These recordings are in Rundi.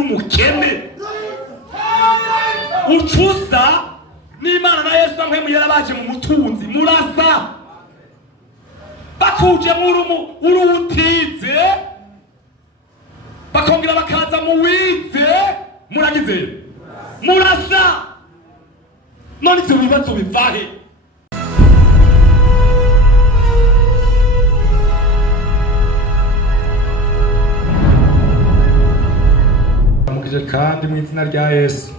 n'umukene ucusa n'Imana na Yesu namwe muyera baje mu mutunzi murasa bakuje urutize bakongera bakaza mu wize muragize murasa none ivyo bibazo bivahe kandi mu izina rya Yesu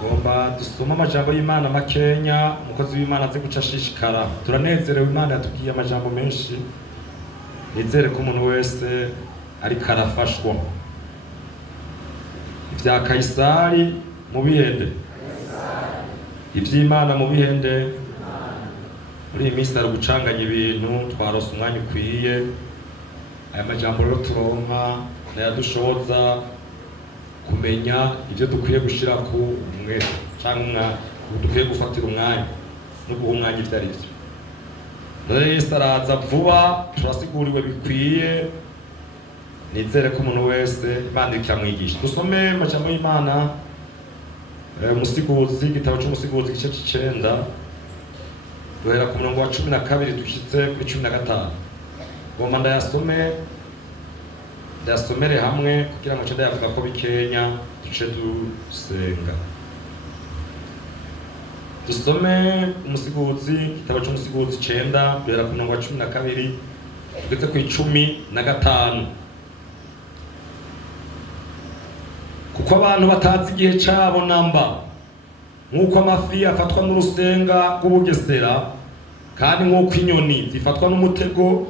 gomba dusoma amajambo y'Imana makenya umukozi w'Imana aze guca ashishikara turanezerewe Imana yatubwiye amajambo menshi nizere ko umuntu wese ariko arafashwa ibya Kaisari mu bihende iby'Imana mu bihende muri iyi minsi ari gucanganya ibintu twarose umwanya ukwiye aya majambo rero turonka nayadushoboza kumenya ibyo dukwiye gushira ku umwe cyangwa dukwiye gufatira umwanya no guha umwanya ibyo ari byo. Dore Yesu araza vuba turasiguriwe bikwiye nizere ko umuntu wese Imana ikamwigisha. Dusome amajambo y'Imana Musiguzi igitabo cy'Umusiguzi igice c'9 duhera ku murongo wa 12 dushitse kuri 15. Gomba ndasomere hamwe kugira ngo cende yavuga ko bikenya duce dusenga. Dusome Umusiguzi igitabo cy'Umusiguzi 9 duhera ku murongo wa 12 tugeze ku 15. Kuko abantu batazi igihe cabo namba nkuko amafi afatwa n'urusenga rw'ubugesera kandi nkuko inyoni zifatwa n'umutego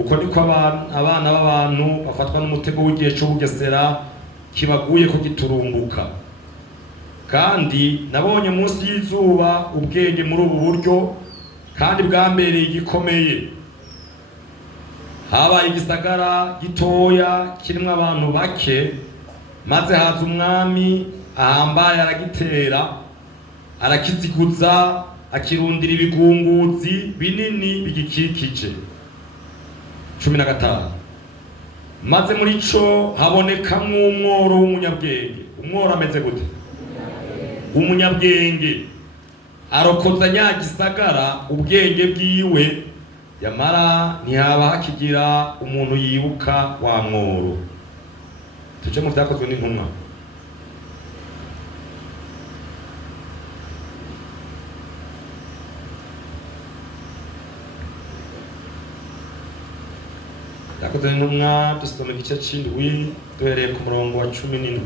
uko niko abana b'abantu bafatwa n'umutego w'igihe cy'ubugesera kibaguye ko giturumbuka. Kandi nabonye munsi y'izuba ubwenge muri ubu buryo kandi bwambereye igikomeye. Habaye igisagara gitoya kirimo abantu bake maze haza umwami ahambaye aragitera arakiziguza akirundira ibigunguzi binini bigikikije. 15. Maze muri co habonekamwo umworo w'umunyabwenge. Umworo ameze gute? Umunyabwenge arokoza nyagisagara ubwenge bwiwe yamara ntihaba hakigira umuntu yibuka wa mworo. Tuje mu vyakozwe n'intumwa. Yakoze n'intumwa dusoma igice c'indwi duhereye ku murongo wa 17.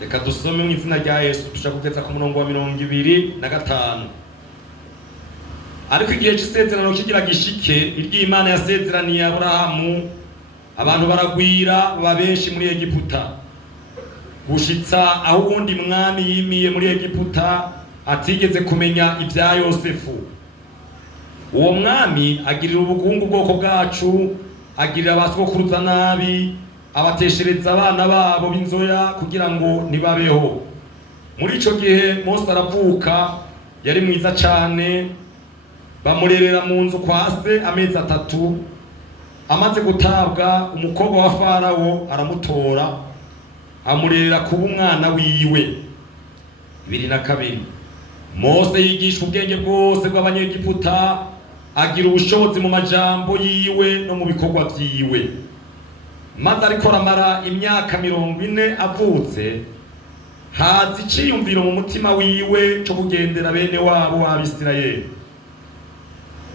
Reka dusome mu izina rya Yesu tushaka kugeza ku murongo wa 25. Ariko igihe c'isezerano kigira gishike iry'Imana yasezeraniye Aburahamu abantu baragwira baba benshi muri Egiputa gushitsa aho ubundi mwami yimiye muri Egiputa atigeze kumenya ibya Yosefu. Uwo mwami agirira ubugungu bwoko bwacu agirira abasokuruza nabi abateshereza abana babo b'inzoya kugira ngo nibabeho. Muri ico gihe Mose aravuka yari mwiza cane bamurerera mu nzu kwa se amezi 3. Amaze gutabwa umukobwa wa Farawo aramutora amurerera kuba umwana wiwe. 22. Mose yigisha ubwenge bwose bw'abanyegiputa agira ubushobozi mu majambo yiwe no mu bikorwa vyiwe. Maze ariko aramara imyaka 40 avutse haza iciyumviro mu mutima wiwe cyo kugendera bene wabo w'Abisirayeli.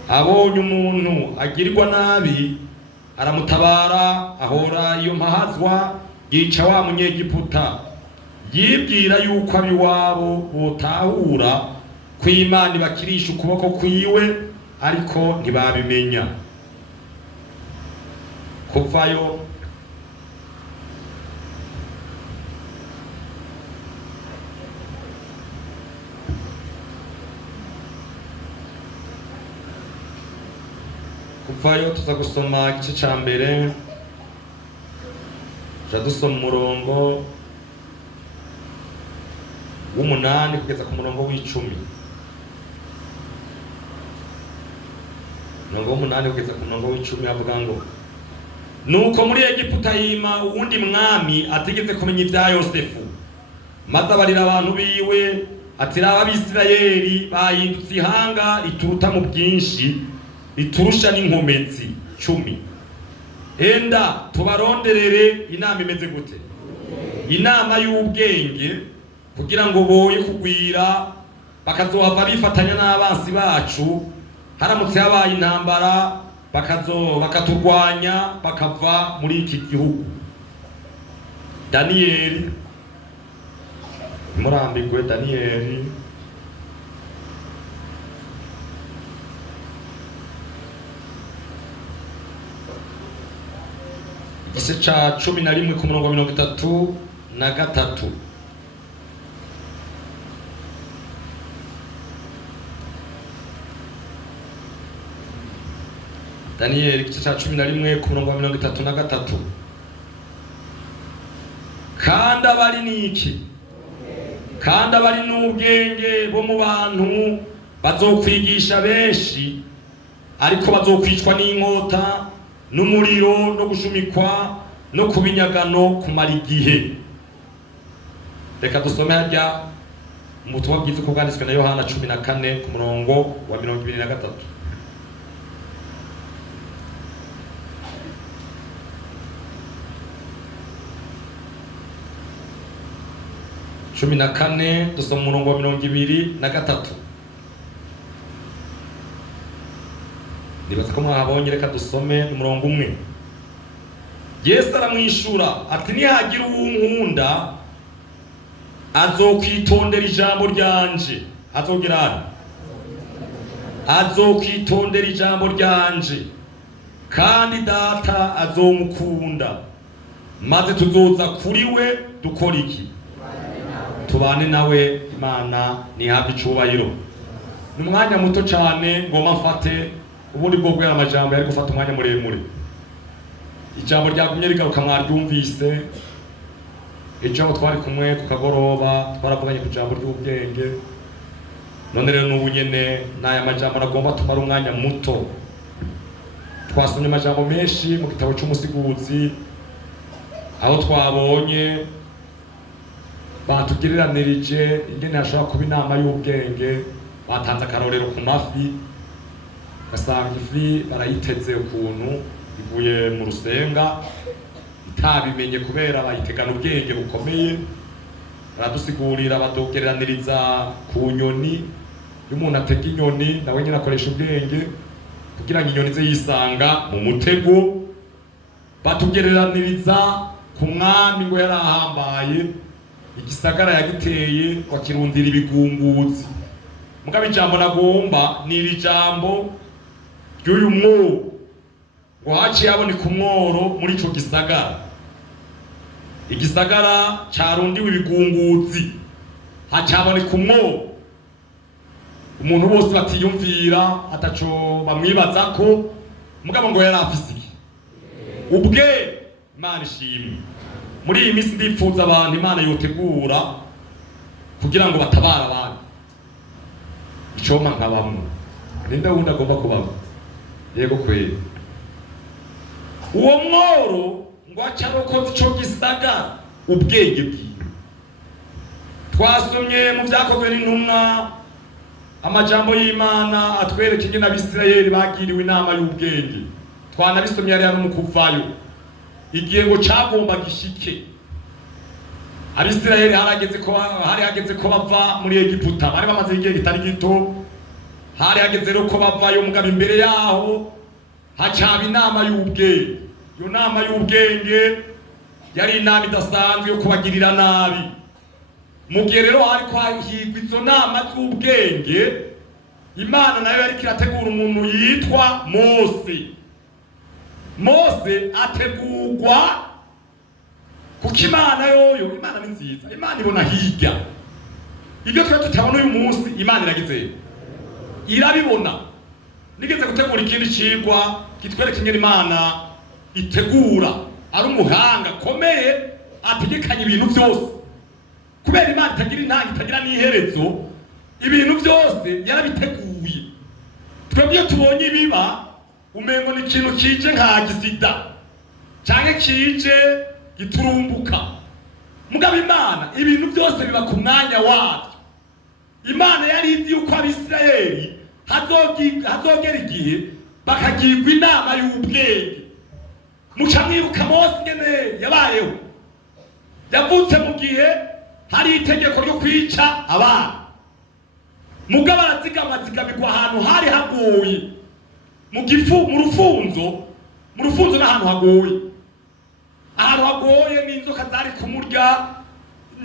Abonye umuntu agirirwa nabi aramutabara ahora iyo mpahazwa yica wa munyegiputa. Yibwira yuko abiwabo botahura ko Imana ibakirisha ukuboko kwiwe ariko ntibabimenya. Kuvayo tuza gusoma igice ca mbere dusoma umurongo w'8 kugeza ku murongo w'10. umurongo w'umunani kugeza ku murongo w'icumi avuga ngo nuko muri Egiputa hima uwundi mwami atigeze kumenya ibya Yosefu, maze abarira abantu biwe ati raba Abisirayeli bahindutse ihanga rituruta mu bwinshi, riturusha n'inkomezi 10. Enda tubaronderere inama imeze gute? Inama y'ubwenge, kugira ngo boye kugwira bakazohava bifatanya n'abansi bacu, haramutse habaye intambara bakaturwanya bakava muri iki gihugu. Daniyeli, murambigwe Daniyeli igice ca 11 ku murongo wa 33. Daniyeli igice ca 11 ku murongo wa 33. Kandi abari niki? Kandi abari n'ubwenge bo mu bantu bazokwigisha benshi, ariko bazokwicwa n'inkota n'umuriro no gushumikwa no kubinyagano kumara igihe. Reka dusome harya mu butumwa bwiza uko bwanditswe na Yohana 14 ku murongo wa 23. 14 dusoma umurongo wa 23. Nibaza ko mwahabonye, reka dusome umurongo umwe. Yesu aramwishura ati nihagira uwunkunda azokwitondera ijambo ryanje. Azokwitondera ijambo ryanje, kandi data azomukunda, maze tuzoza kuri we dukora iki? Tubane nawe. Imana nihabwe icubahiro. Ni umwanya muto cyane ngoma mfate, ubundi bwo bwera amajambo yari gufata umwanya muremure. Ijambo ryagumye rigaruka mwaryumvise. Ejo twari kumwe ku kagoroba twaravuganye ku jambo ry'ubwenge. None rero n'ubu nyene n'aya majambo nagomba tumara umwanya muto. Twasomye amajambo menshi mu gitabo cy'umusiguzi, aho twabonye batugiriranirije ingene hashobora kuba inama y'ubwenge. Batanze akarorero ku mafi, basanga ifi barayiteze ukuntu ivuye mu rusenga, itabimenye kubera bayitegana ubwenge bukomeye. Baradusigurira badogeraniriza ku nyoni, y'umuntu atega inyoni nawe nyine akoresha ubwenge kugira ngo inyoni ze yisanga mu mutego. Batugereraniriza ku mwami ngo yarahambaye, igisagara yagiteye wakirundira ibigunguzi. Mugabe ijambo nagomba ni iri jambo ry'uyu mworo, ngo haciye haboneka umworo muri ico gisagara. Igisagara carundiwe ibigunguzi, hacaboneka umworo. Umuntu bose batiyumvira ataco bamwibaza ko, mugabo ngo yarafise iki? Ubwe. Imana ishimwe. Muri iyi minsi ndipfuza abantu Imana yotegura kugira ngo batabara abantu. Icoma nkabamwe. Ninde wundi agomba kubamo? Yego kweli. Uwo mworo ngo acarokoze ico gisagara ubwenge bwiwe. Twasomye mu vyakozwe n'intumwa amajambo y'Imana atwereka ingene Abisirayeli bagiriwe inama y'ubwenge. Twanabisomye ari hano mu Kuvayo. Igihe ngo cagomba gishike, Abisirayeli hari hageze ko bava muri Egiputa. Bari bamaze igihe kitari gito, hari hageze rero ko bavayo. Mugabo imbere yaho hacaba inama y'ubwenge. Iyo nama y'ubwenge yari inama idasanzwe yo kubagirira nabi. Mu gihe rero hariko hahigwa izo nama z'ubwenge, Imana nayo yariko irategura umuntu yitwa Mose. Mose ategurwa kuko Imana yoyo, Imana ni nziza. Imana ibona hirya. Ibyo twe tutabona uyu munsi Imana iragize, irabibona. Nigeze gutegura ikindi cigwa kitwereka ingene Imana itegura, ari umuhanga komeye ategekanya ibintu byose. Kubera Imana itagira intango itagira n'iherezo, ibintu byose yarabiteguye. Twebwe iyo tubonye ibiba umengo ni ikintu kije nka gisida canke kije giturumbuka. Mugabo Imana ibintu byose biba ku mwanya wabyo. Imana yari izi yuko Abisirayeli hazogera igihe bakagirwa inama y'ubwenge. Muca mwibuka Mose ngene yabayeho, yavutse mu gihe hari itegeko ryo kwica abana. Mugabo arazigamirwa ahantu hari hagoye, mu rufunzo n'ahantu hagoye. Ahantu hagoye n'inzoka zari kumurya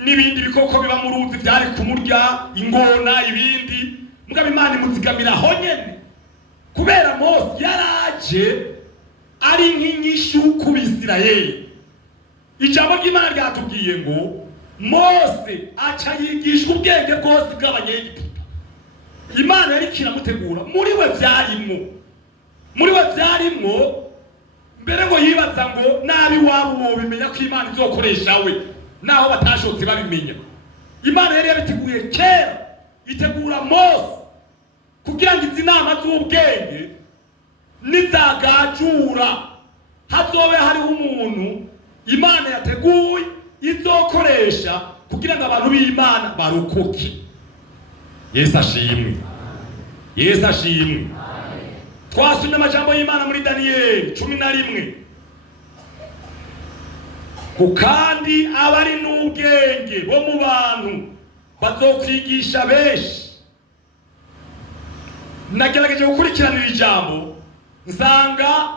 n'ibindi bikoko biba mu ruzi byari kumurya, ingona ibindi. Mugabo Imana imuzigamira aho nyene, kubera Mose yaraje ari nk'inyishu ku Bisirayeli. Ijambo ry'Imana ryatubwiye ngo Mose aca yigishwa ubwenge bwose bw'Abanyegiputa. Imana yari kiramutegura, muri we vyarimwo mbere ngo yibaza ngo nabi wabo bimenya ko Imana izokoresha we naho batashotse babimenya. Imana yari yabiteguye kera, itegura Mose kugira ngo izi nama z'ubwenge nizagajura hazobe hariho umuntu Imana yateguye izokoresha kugira ngo abantu b'Imana barokoke. Yesu ashimwe. Yesu ashimwe. Twasomye amajambo y'Imana muri Daniyeli 11. Kandi abari n'ubwenge bo mu bantu bazokwigisha benshi. Nagerageje gukurikiranira ijambo nsanga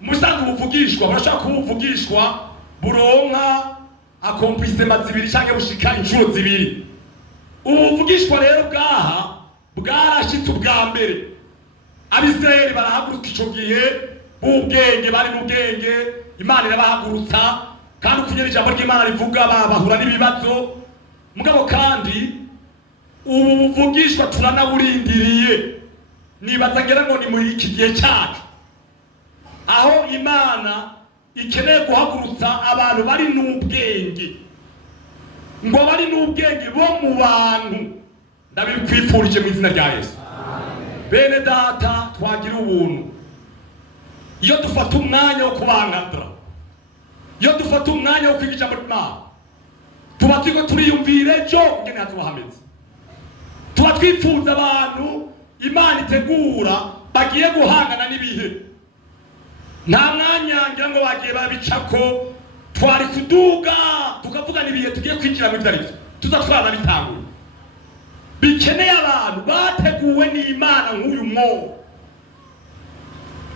musanga ubuvugishwa barashaka kubuvugishwa buronka akomplisema zibiri canke bushika inshuro zibiri. Ubuvugishwa rero bwaha bwarashitse ubwa mbere. Abisirayeli barahaguruka ico gihe b'ubwenge, bari mu bwenge, Imana irabahagurutsa kandi ukunyera ijambo ry'Imana rivuga bahura n'ibibazo. Mugabo kandi ubu buvugishwa turanaburindiriye, nibaza ngera ngo ni muri iki gihe cyacu aho Imana ikeneye guhagurutsa abantu bari n'ubwenge, ngo bari n'ubwenge bo mu bantu. Ndabikwifurije mu izina rya Yesu. Bene data, twagira ubuntu iyo dufata umwanya wo kubangadura, iyo dufata umwanya wo kwiga ijambo ry'Imana, tuba turiko turiyumvira ejo ngene hazoba hameze. Tuba twifuza abantu Imana itegura bagiye guhangana n'ibihe. Nta mwanya ngira ngo bagiye babicako, twari kuduga tukavuga n'ibihe tugiye kwinjira mu vyarivyo tuza twana bitanguye. Bikeneye abantu bateguwe n'Imana nk'uyu mwo,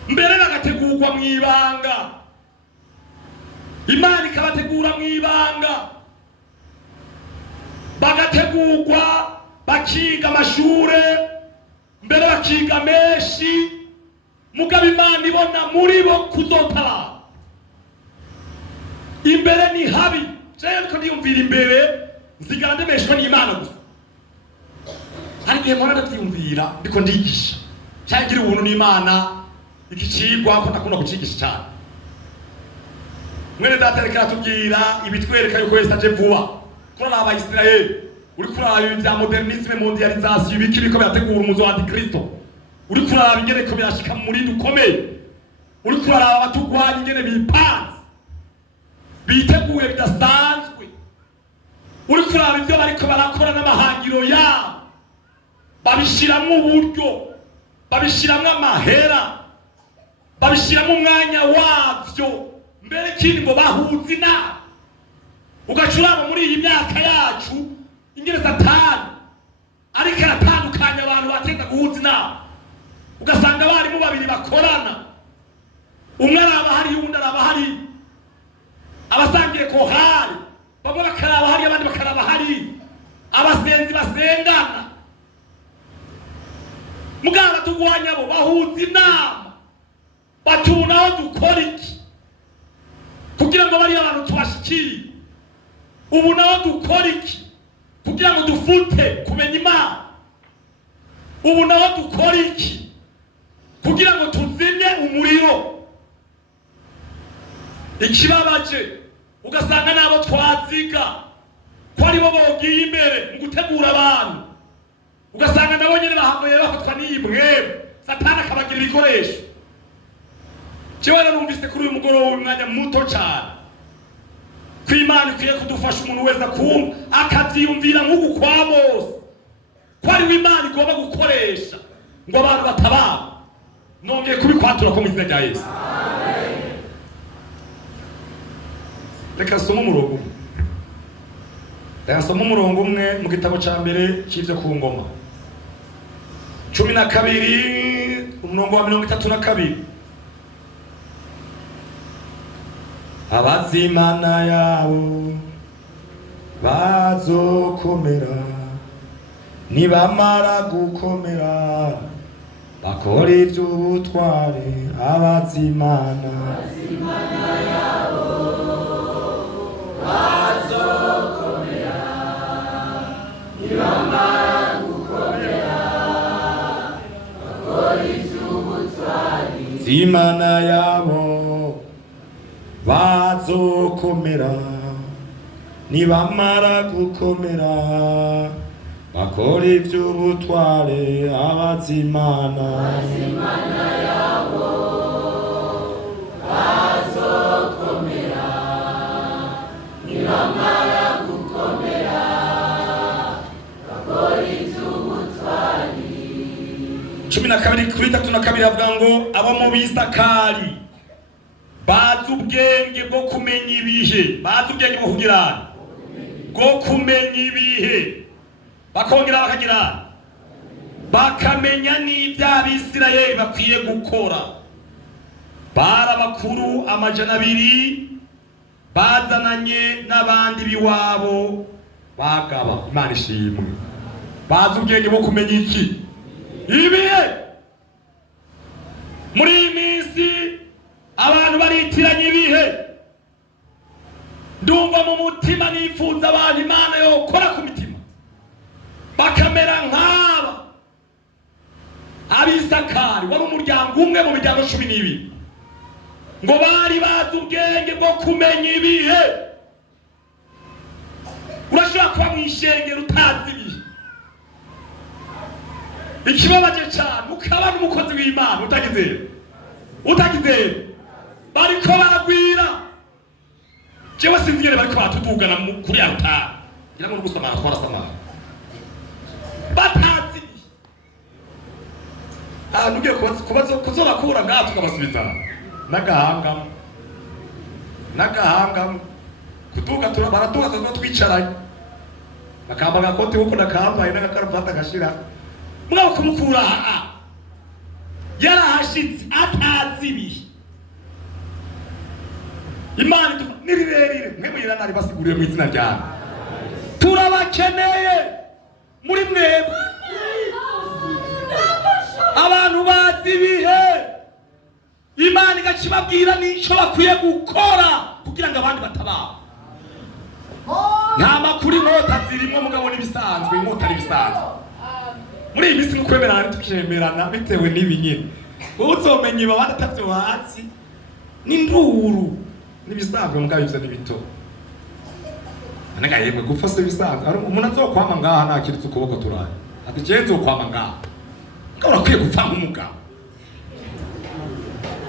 mbere bagategurwa mu ibanga. Imana ikabategura mu ibanga, bagategurwa bakiga amashure, mbere bakiga menshi. Mugabo Imana ibona muri bo kuzotara. Imbere ni habi. Jewe ko ndiyumvira imbere nzigara ndemeshwa n'Imana gusa. Hari igihe mpora ndavyumvira ndiko ndigisha cyangira ubuntu n'Imana, ikicigwa ko ndakunda kucigisha cyane. Mwene data reka tubwira ibitwereka yuko Yesu aje vuba. Kurana Abayisirayeli uri kuraba ibya modernisme, mondialisation, ibiki biko byategura umuzo wa Antikristo. Uri kuraba ingene ko byashika muri dukomeye. Uri kuraba abatugwanya ingene bipanze biteguye bidasanzwe. Uri kuraba ibyo bariko barakora n'amahangiro yabo, babishiramwe uburyo, babishiramwe amahera, babishiramwe umwanya wavyo. Mbere kindi ngo bahuze inama. Ugacuraba muri iyi myaka yacu ingene Satani ariko aratandukanya abantu bateza guhuza inama. Ugasanga abarimu babiri bakorana, umwe araba hari uwundi araba hari, abasangiye kohari bamwe bakaraba hari abandi bakaraba hari, abasenzi basengana. Muganga tugwanya bo bahuza inama, batunaho dukora iki kugira ngo bari abantu tubashikire. Ubu naho dukora iki kugira ngo dufute kumenya Imana. Ubu naho dukora iki kugira ngo tuzimye umuriro. Ikibabaje ugasanga nabo twaziga ko ari bo bogiye imbere mu gutegura abantu, ugasanga nabo nyene bahavuye bafatwa n'iyibwe. Satani akabagira ibikoresho jewe narumvise kuri uyu mugoroba w'umwanya muto cyane ko Imana ikwiye kudufasha umuntu wese akumva akavyiyumvira nk'uku kwa Mose ko ari Imana igomba gukoresha ngo abantu batabara. Nongeye kubikwatura ko mu izina rya Yesu. Reka soma umurongo umwe mu gitabo ca mbere c'ivyo ku ngoma 12 umurongo wa 32. Abazimana yabo bazokomera, nibamara gukomera bakora ivy'ubutware. Abazimana yabo bazokomera, nibamara gukomera bakora ivy'ubutware. Zimana yabo bazokomera, nibamara gukomera bakora ivy'ubutware. Abazimana yabo bazokomera, nibamara gukomera bakora ivy'ubutware. 12:32 avuga ngo abo mu Bisakari bazi ubwenge bwo kumenya ibihe. Bazi ubwenge bwo kugira bwo kumenya ibihe, bakongera bakagira bakamenya n'ibyo Abisirayeli bakwiye gukora. Bara bakuru 200 bazananye n'abandi biwabo bagaba. Imana ishimwe. Bazi ubwenge bwo kumenya iki ibihe. Muri iyi minsi abantu baritiranye ibihe. Ndumva mu mutima nifuza abantu Imana yokora ku mitima bakamera nk'aba Abisakari, wari umuryango umwe mu miryango 12, ngo bari bazi ubwenge bwo kumenya ibihe. Urashobora kuba mw'ishengero utazi ibihe, ikibabaje cyane ukaba n'umukozi w'Imana utagize bariko baragwira. Jewe sinzigere bariko batudugana kuri altar ngira ngo n'ugusamara twarasamara batazi. Nugiye kuzobakura ngaha tukabasubiza n'agahanga kuduga baraduga tuba twicaranye bakamba agakote kuko nakambaye n'agakaruvati agashira. Mugabo kumukura yarahashitse atazi ibihe. Imana ni rirerire, mwe muyira nari basiguriye mu izina ryawe. Turabakeneye muri mwebwe abantu bazi ibihe. Imana igakibabwira n'icyo bakwiye gukora kugira ngo abandi batabara. Nta makuru inkota zirimo mugabo n'ibisanzwe, inkota n'ibisanzwe. Muri iyi minsi n'ukwemerana tukemerana bitewe n'ibi nyine. Uzomenye babandi atavyo bazi n'induru n'ibisanzwe mugabo ivyo n'ibito. Anaga yemwe gupfa se bisanzwe. Umuntu azokwama ngaha nakiritse ukuboko turaye. Ati je nzokwama ngaha. Ngabura kwiye gupfa nk'umugabo.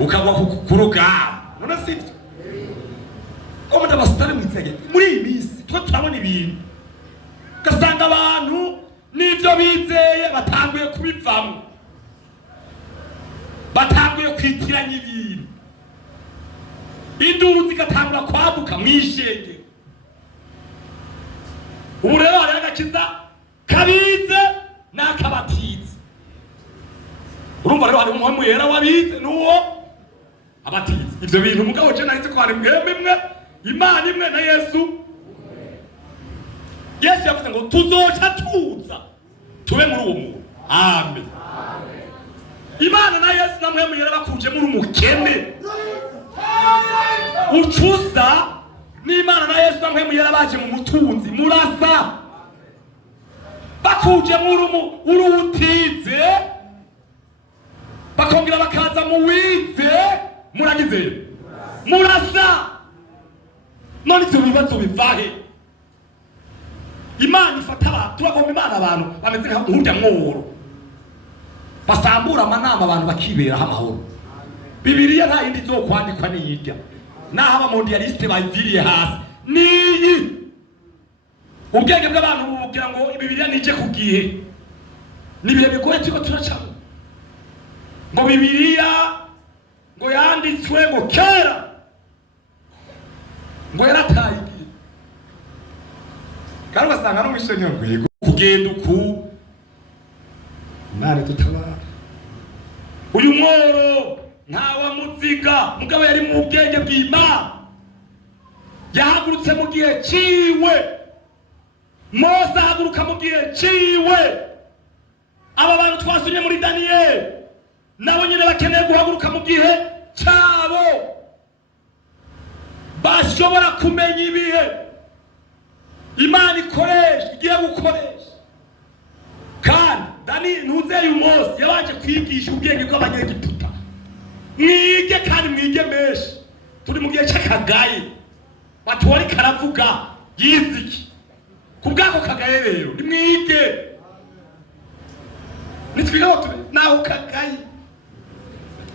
Ukagwa ku rugamba. None sivyo. Ko mudabasitari mwitsege. Muri iyi minsi twe turabona ibintu. Gasanga abantu n'ivyo bizeye batanguye kubivamo. Batanguye kwitiranya ibintu. Induru zigatangura kwaduka mw'ishenge. Ubu rero hari agakiza kabize n'akabatize. Urumva rero hari umuhemu yera wabize n'uwo abatize. Ivyo bintu mugabo je nahise ko hari mwemwe imwe, Imana imwe na Yesu. Yesu yavuze ngo tuzoca tuza tube muri uwo muntu. Amen. Imana na Yesu namwe muyera bakuje muri umukene. Ucusa n'Imana na Yesu namwe muyera baje mu mutunzi murasa. Bakuje muri urutize. Bakongera bakaza mu wize muragize. Murasa. None ivyo bibazo bivahe. Imana ifata abantu, turagomba Imana abantu bameze nk'urya mworo. Basambura amanama abantu bakibera amahoro. Bibiliya nta yindi izokwandikwa niyirya, naho abamondiyalisite bayiviriye hasi niyi. Ubwenge bw'abantu bugira ngo Bibiliya nije ku gihe, nibihe bigoye turiko turacamo. Ngo Bibiliya ngo yanditswe ngo kera, ngo yarataye igihe. Kandi ugasanga no mw'ishengero ngo kugenda uku Imana dutabara. Uyu mworo ntawa muziga, mugabo yari mu bwenge bw'Imana, yahagurutse mu gihe ciwe. Mose ahaguruka mu gihe ciwe. Aba bantu twasomye muri Daniyeli nabo nyine bakeneye guhaguruka mu gihe cyabo, bashobora kumenya ibihe Imana ikoresha, igiye gukoresha. Kandi ntuzeye Mose yabanje kwigisha ubwenge bw'abanyegiputa. Mwige kandi mwige menshi, turi mu gihe cy'akagaye. Batwari karavuga yiziki kubwako kagaye, rero nimwige nitwigaho naho kagaye.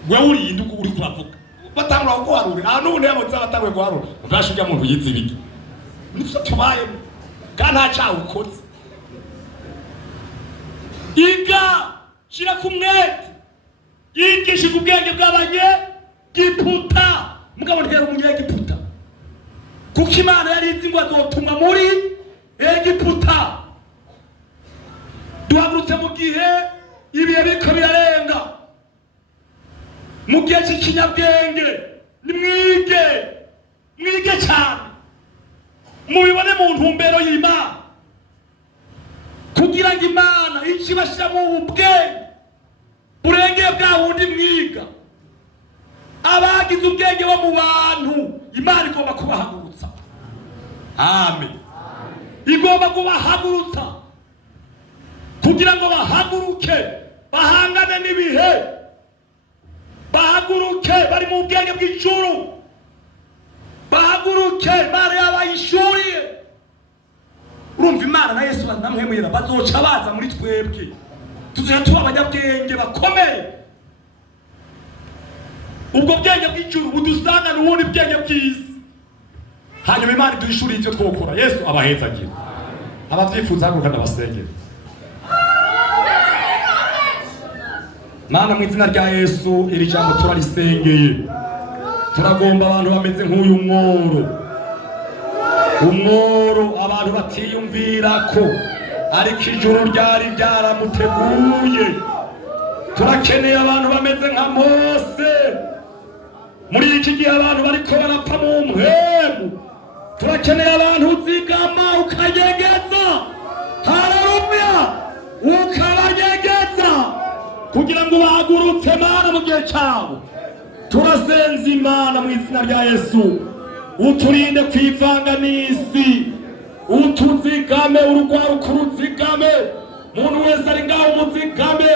Wewe urinde uri kuravuga batangura ko warure n'ubundi yamutse batangwe ko warure mvasha ujya muntu yizibiki nitso tubaye kandi ntaca ukoze. Iga shira kumwete, yigisha ubwenge bw'abanyegiputa, mugabo ntiyari umunyegiputa, kuko Imana yari izi ngo azotuma muri Egiputa. Duhagurutse mu gihe ibihe biriko birarenga, mu gihe cy'ikinyabwenge. Mwige cyane, mubibone mu ntumbero y'Imana, kugira ngo Imana ikibashira mu ubwenge burengeye bwa wundi mwiga. Abagize ubwenge bo mu bantu Imana igomba kubahagurutsa. Amen. Igomba kubahagurutsa kugira ngo bahaguruke, bahangane n'ibihe, bahaguruke bari mu bwenge bw'ijuru, bahaguruke Imana yabayishuriye. Urumva Imana na Yesu banamwemera bazoca baza muri twebwe, tuzoja tuba abanyabwenge bakomeye. Ubwo bwenge bw'ijuru budusanga n'ubundi bwenge bw'isi, hanyuma Imana iduhishuriye ivyo twokora. Yesu abahezagira, abavyifuza haguruka ndabasengera. Mana, mu izina rya Yesu iri jambo turarisengeye. Turagomba abantu bameze nk'uyu umworo, abantu batiyumvira ko ariko ijuru ryari ryaramuteguye. Turakeneye abantu bameze nka Mose. Muri iki gihe abantu bariko barapfa mu mpwemu, turakeneye abantu uzigama ukanyegeza. Haleluya, ukabanyegeza kugira ngo bahagurutse Mana mu gihe cyabo. Turasenze Imana mu izina rya Yesu, uturinde kwivanga n'isi, utuzigame, urugwaruka uruzigame, muntu wese ari ngaho umuzigame,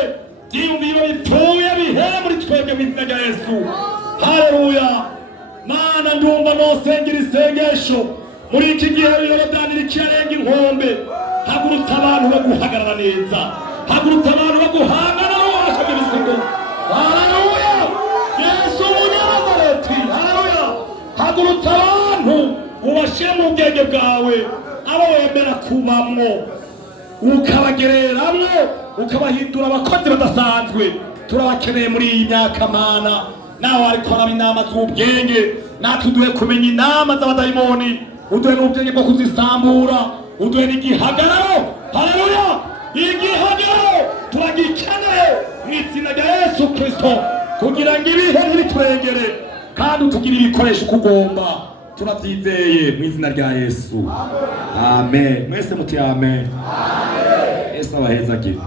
byiyumviro bituye bihere muri twebwe mu izina rya Yesu. Haleluya. Mana, ndumva nosengera isengesho muri iki gihe Yorodani rikirenga inkombe. Hagurutse abantu baguhagarara neza, hagurutse abantu baguhangana n'ububasha bw'ibisigo. Haleluya. Yesu w'Nazareti, haleluya. Hagurutse abantu ubashire mu bwenge bwawe, abo wemera kubamwo, ukabagereramwo, ukabahindura abakozi badasanzwe. Turabakeneye muri iyi myaka Mana, nawe ariko araba inama z'ubwenge, natwe uduhe kumenya inama z'abadayimoni, uduhe n'ubwenge bwo kuzisambura, uduhe n'igihagararo. Haleluya. Igihagararo turagikeneye mu izina rya Yesu Kristo, kugira ngo ibihe ntibiturengere kandi utugire ibikoresho uko ugomba. Turabyizeye mu izina rya Yesu. Amen. Mwese muti amen. Yesu abahezagire.